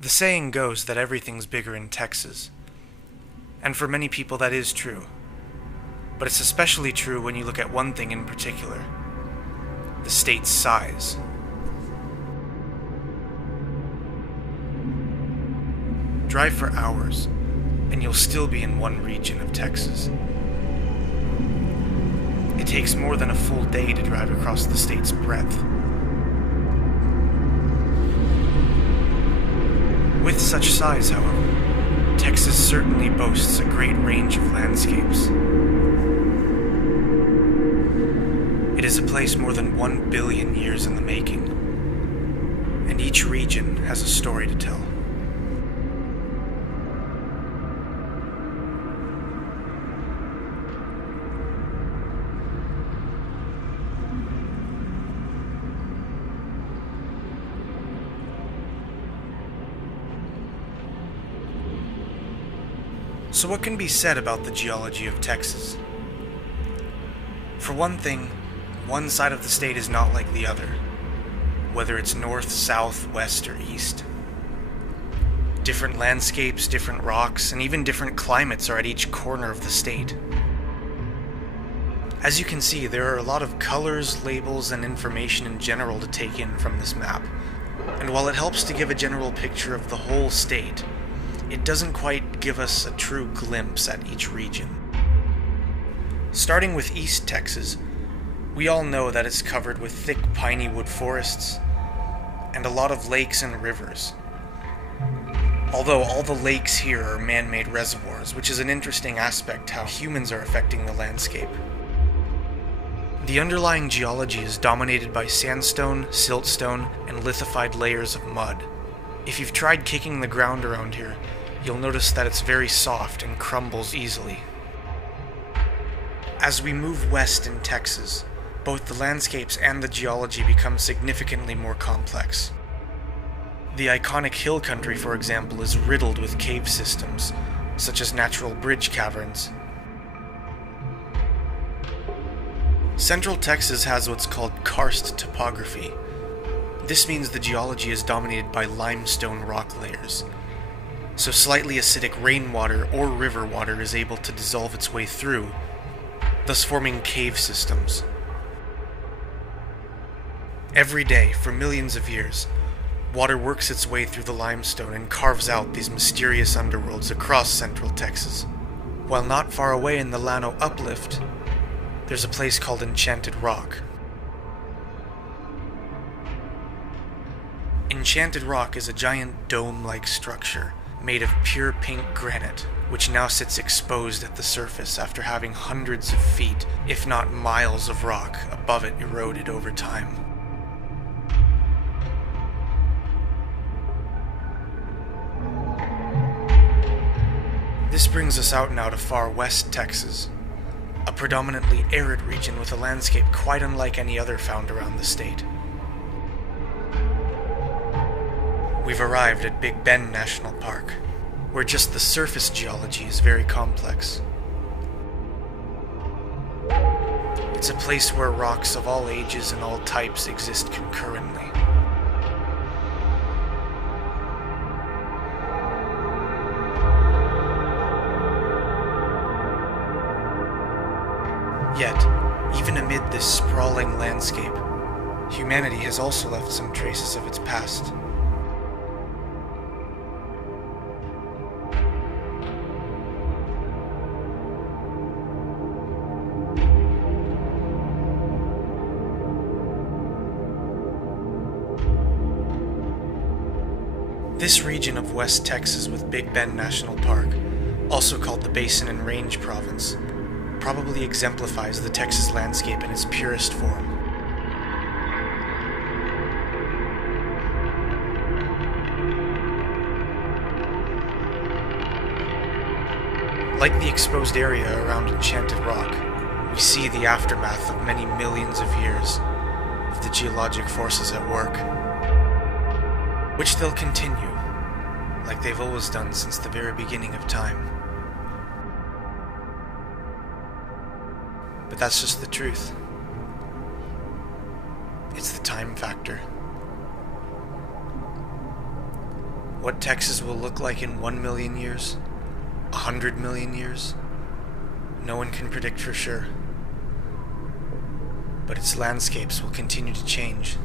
The saying goes that everything's bigger in Texas, and for many people that is true. But it's especially true when you look at one thing in particular: the state's size. Drive for hours, and you'll still be in one region of Texas. It takes more than a full day to drive across the state's breadth. With such size, however, Texas certainly boasts a great range of landscapes. It is a place more than 1 billion years in the making, and each region has a story to tell. So what can be said about the geology of Texas? For one thing, one side of the state is not like the other, whether it's north, south, west, or east. Different landscapes, different rocks, and even different climates are at each corner of the state. As you can see, there are a lot of colors, labels, and information in general to take in from this map, and while it helps to give a general picture of the whole state, it doesn't quite give us a true glimpse at each region. Starting with East Texas, we all know that it's covered with thick piney wood forests and a lot of lakes and rivers. Although all the lakes here are man-made reservoirs, which is an interesting aspect how humans are affecting the landscape. The underlying geology is dominated by sandstone, siltstone, and lithified layers of mud. If you've tried kicking the ground around here, you'll notice that it's very soft and crumbles easily. As we move west in Texas, both the landscapes and the geology become significantly more complex. The iconic hill country, for example, is riddled with cave systems, such as natural bridge caverns. Central Texas has what's called karst topography. This means the geology is dominated by limestone rock layers, so slightly acidic rainwater or river water is able to dissolve its way through, thus forming cave systems. Every day, for millions of years, water works its way through the limestone and carves out these mysterious underworlds across central Texas. While not far away in the Llano Uplift, there's a place called Enchanted Rock. Enchanted Rock is a giant dome-like structure made of pure pink granite, which now sits exposed at the surface after having hundreds of feet, if not miles of rock above it eroded over time. This brings us out now to far west Texas, a predominantly arid region with a landscape quite unlike any other found around the state. We've arrived at Big Bend National Park, where just the surface geology is very complex. It's a place where rocks of all ages and all types exist concurrently. Yet, even amid this sprawling landscape, humanity has also left some traces of its past. This region of West Texas with Big Bend National Park, also called the Basin and Range Province, probably exemplifies the Texas landscape in its purest form. Like the exposed area around Enchanted Rock, we see the aftermath of many millions of years of the geologic forces at work, which they'll continue, like they've always done since the very beginning of time. But that's just the truth. It's the time factor. What Texas will look like in 1 million years, 100 million years, no one can predict for sure. But its landscapes will continue to change